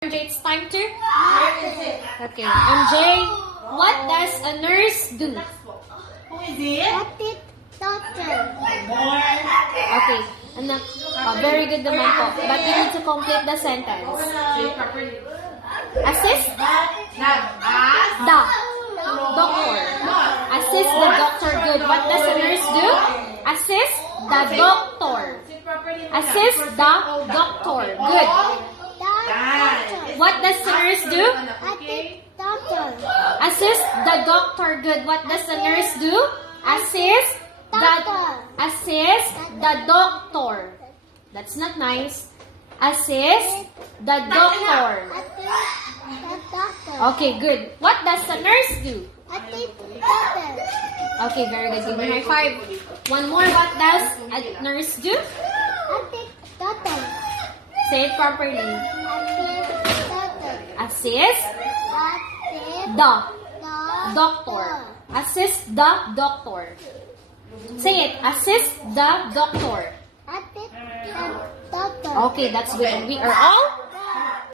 MJ, it's time to? Okay, MJ, what does a nurse do? Who is it? Doctor. Okay, anak, very good naman po. But you need to complete the sentence. Assist the doctor. Assist the doctor. Good. What does a nurse do? Assist the doctor. Assist the doctor. Good. What does the nurse do? Doctor. Assist the doctor. Good. What does the nurse do? Assist the doctor. That's not nice. Assist the doctor. Okay, good. What does the nurse do? Okay, very good. Give me high five. One more. What does a nurse do? Say it properly. Assist the doctor. Assist the doctor. Say it. Assist the doctor. Okay, that's good. We are all